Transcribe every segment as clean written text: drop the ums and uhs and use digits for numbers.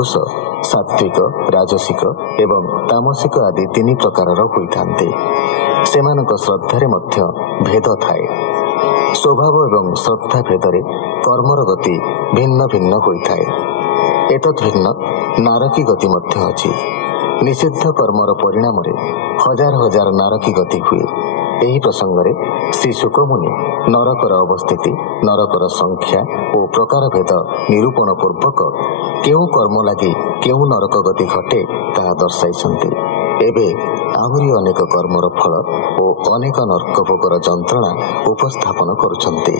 पुरुष सात्विक राजसिक एवं तामसिक आदि 3 प्रकारर होइथान्ते। सेमानक श्रद्धारे मध्य भेद थाए। स्वभाव एवं श्रद्धा भेदरे कर्मर गति भिन्न भिन्न होइथाए। एतद् भिन्न नारकी गति मध्य अछि। निषिद्ध कर्मर परिणाम हजार हजार नारकी गति हुए। एही प्रसंगरे श्री शुकमुनि नरकर अवस्थिति, नरकर संख्या और प्रकार भेद निरूपण पूर्वक केउ कर्म लगी केउ नरक गति घटे ताहा दर्शाइछन्ति। एबे आहुरी अनेक कर्मर फल और अनेक नरक भोगर जंत्रणा उपस्थापन करुछन्ति।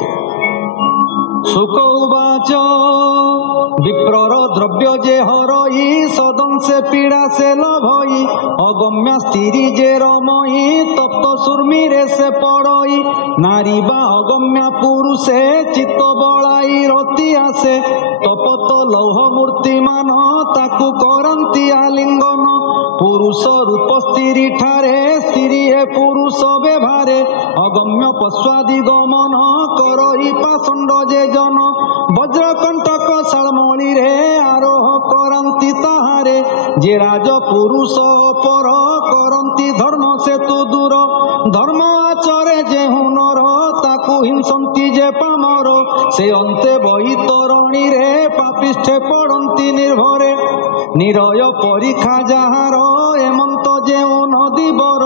शुक उवाच विप्रर द्रव्य जे हरई सदंसे पीड़ा से लभई अगम्या स्थिरी जे रमई तप्त सुर्मीरे से पड़ई नारी बा अगम्या पुरुषे चित्त बलाई रति आसे तपत लौह मूर्तिमान ताकु करंती आलिंगन पुरुष रूप स्त्री ठारे स्त्री हे पुरुष व्यवहारे अगम्य पश्वादि गमन करई पाषंड जे जन वज्रकंटक शालमणि रे आरोह करंती ताहारे जे राज पुरुष पर करंती धर्म सेतु दूर धर्म आचरे जे हुनर ताकु हिंसंती जे पामर से अंते बही तरणी रे पापिष्ठे पड़ंती निर्भरे निरय परीक्षा जाहार एमंत जेउ नदी बर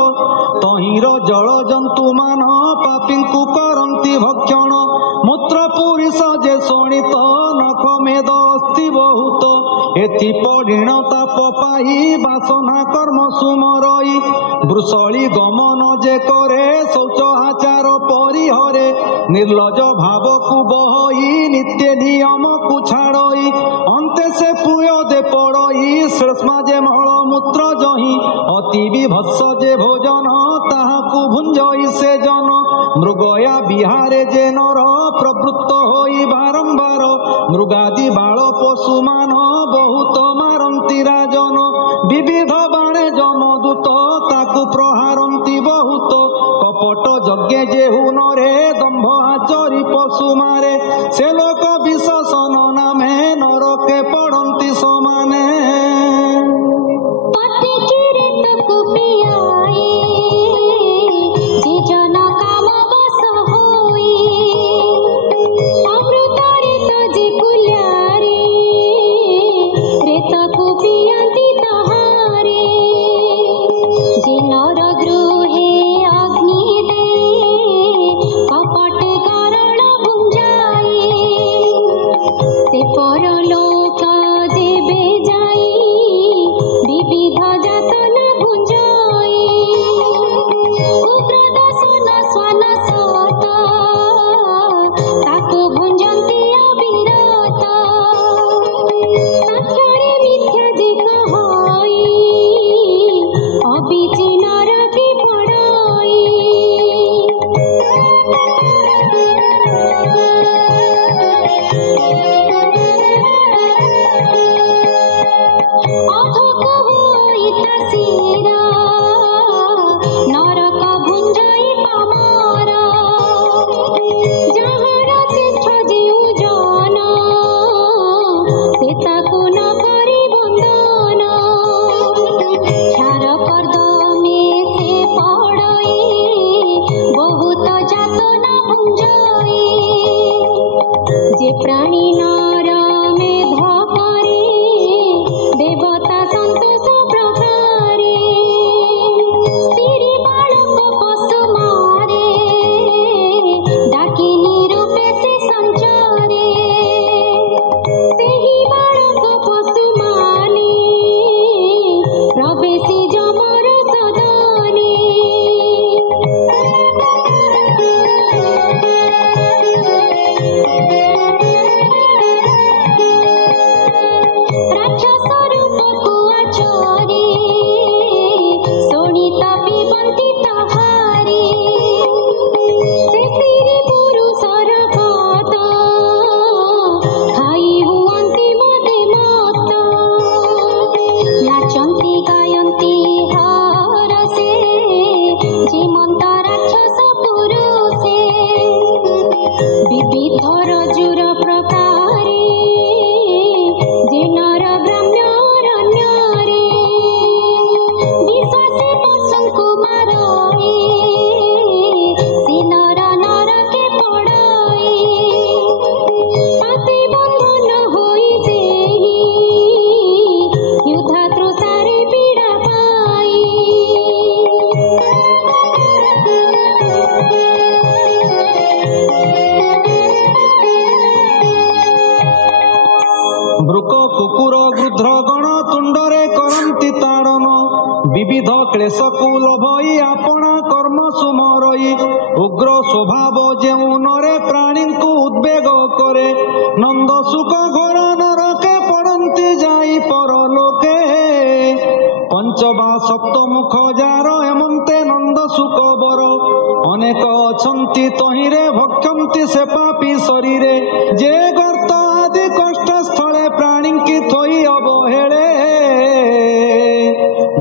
तहिर जल जंतु मान पापींकु करंती भक्षण मूत्र पुरुष जे शोणित नख मेद अस्ति बहुत एथि परिणता पपाई बासना कर्म सुमरई वृषली गमन जे करे शौच आचार परिहरे निर्लज भाव को बहई नित्य नियम को छाड़ई अंते से पुय दे पड़ई श्लेष्मा जे मल मूत्र जही अति विभत्स जे भोजन ताहाकु भुंजई से जन मृगया विहारे जे नर प्रवृत्त होई बारंबार मृगादि बाल पशु मान बहुत मारंती राजन विविध बाणे जमदूत ताकु प्रहारंती बहुत कपट यज्ञे जे हुनरे दंभ आचरी पशु मारे से लोक विशेषण नामे नरके पड़ंती समाने कपट कारण भुंजाए ବିବିଧ କ୍ଲେଶକୁ ଲୋଭଇ ଆପଣା କର୍ମ ସୁମରଇ ଉଗ୍ର ସ୍ୱଭାବ ଯେଉଁ ନରେ ପ୍ରାଣୀଙ୍କୁ ଉଦ୍ବେଗ କରେ ନନ୍ଦ ସୁଖ ଘୋର ନରକେ ପଡ଼ନ୍ତି ଯାଇ ପରଲୋକେ ପଞ୍ଚ ବା ସପ୍ତ ମୁଖ ଯାର ଏମନ୍ତେ ନନ୍ଦ ସୁଖ ବର ଅନେକ ଅଛନ୍ତି ତହିଁରେ ଭକ୍ଷନ୍ତି ସେ ପାପୀ ଶରୀରେ ଯେ ଗର୍ତ୍ତ ଆଦି କଷ୍ଟ ସ୍ଥଳେ ପ୍ରାଣୀଙ୍କି ଥୋଇ ଅବହେଳେ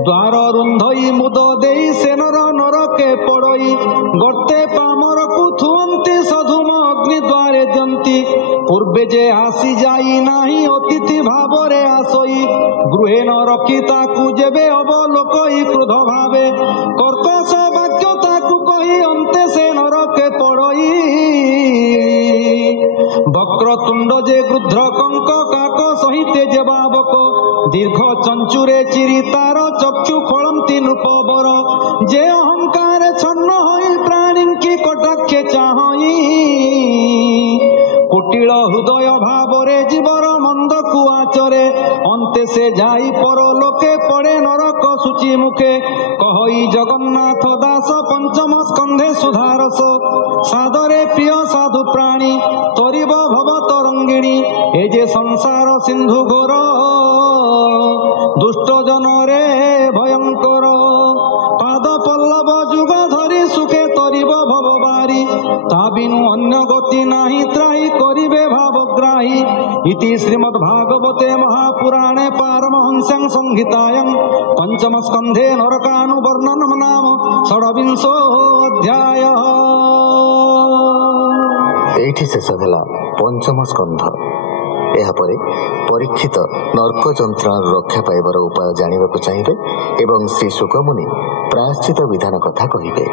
ଦ୍ୱାର ରୁନ୍ଧଇ ମୁଦ ଦେଇ ସେ ନର ନରକେ ପଡ଼ଇ ଗର୍ତ୍ତେ ପାମରକୁ ଥୁଅନ୍ତି ସଧୁମ ଅଗ୍ନି ଦ୍ୱାରେ ଦିଅନ୍ତି ପୂର୍ବେ ଯେ ଆସି ଯାଇ ନାହିଁ ଅତିଥି ଭାବରେ ଆସଇ ଗୃହେ ନ ରଖି ତାକୁ ଯେବେ ଅବଲୋକଇ କ୍ରୋଧ ଭାବେ କର୍କଶ ବାକ୍ୟ ତାକୁ କହି ଅନ୍ତେ ସେ ନରକେ ପଡ଼ଇ ବକ୍ରତୁଣ୍ଡ ଯେ ଗୃଧ୍ର କଙ୍କ କାକ ସହିତେ ଯେ ବାବକ ଦୀର୍ଘ ଚଞ୍ଚୁରେ ଚିରି ତାର ଚକ୍ଷୁ ଖୋଳନ୍ତି ନୃପବର ଯେ ଅହଙ୍କାର ଛନ୍ନ ହୋଇ ପ୍ରାଣୀଙ୍କି କଟାକ୍ଷେ ଚାହଇ କୁଟିଳ ହୃଦୟ ଭାବରେ ଜୀବର ମନ୍ଦକୁ ଆଚରେ ଅନ୍ତେ ସେ ଯାଇ ପରଲୋକେ ପଡ଼େ ନରକ ସୂଚି ମୁଖେ କହଇ ଜଗନ୍ନାଥ ଦାସ ପଞ୍ଚମ ସ୍କନ୍ଧେ ସୁଧାରସ ସାଦରେ ପ୍ରିୟ ସାଧୁ ପ୍ରାଣୀ ତରିବ ଭବ ତରଙ୍ଗିଣୀ ଏ ଯେ ସଂସାର ସିନ୍ଧୁ ଘୋର ଦୁଷ୍ଟ ଜନରେ ଭୟଙ୍କର ପାଦ ପଲ୍ଲବ ଯୁଗ ଧରି ସୁଖେ ତରିବ ଭବ ବାରି ତା ବିନୁ ଅନ୍ୟ ଗତି ନାହିଁ ତ୍ରାହି କରିବେ ଭାବଗ୍ରାହୀ ଇତି ଶ୍ରୀମଦ୍ ଭାଗବତେ ମହାପୁରାଣେ ପାରମହଂସ୍ୟାଂ ସଂହିତାୟାଂ ପଞ୍ଚମ ସ୍କନ୍ଧେ ନରକାନୁବର୍ଣ୍ଣନଂ ନାମ ଷଡ଼ବିଂଶୋऽଧ୍ୟାୟ। ଏଇଠି ଶେଷ ହେଲା ପଞ୍ଚମ ସ୍କନ୍ଧ। ଏହାପରେ ପରୀକ୍ଷିତ ନର୍କ ଯନ୍ତ୍ରଣାରୁ ରକ୍ଷା ପାଇବାର ଉପାୟ ଜାଣିବାକୁ ଚାହିଁବେ ଏବଂ ଶ୍ରୀ ଶୁକମୁନି ପ୍ରାୟଶ୍ଚିତ ବିଧାନ କଥା କହିବେ।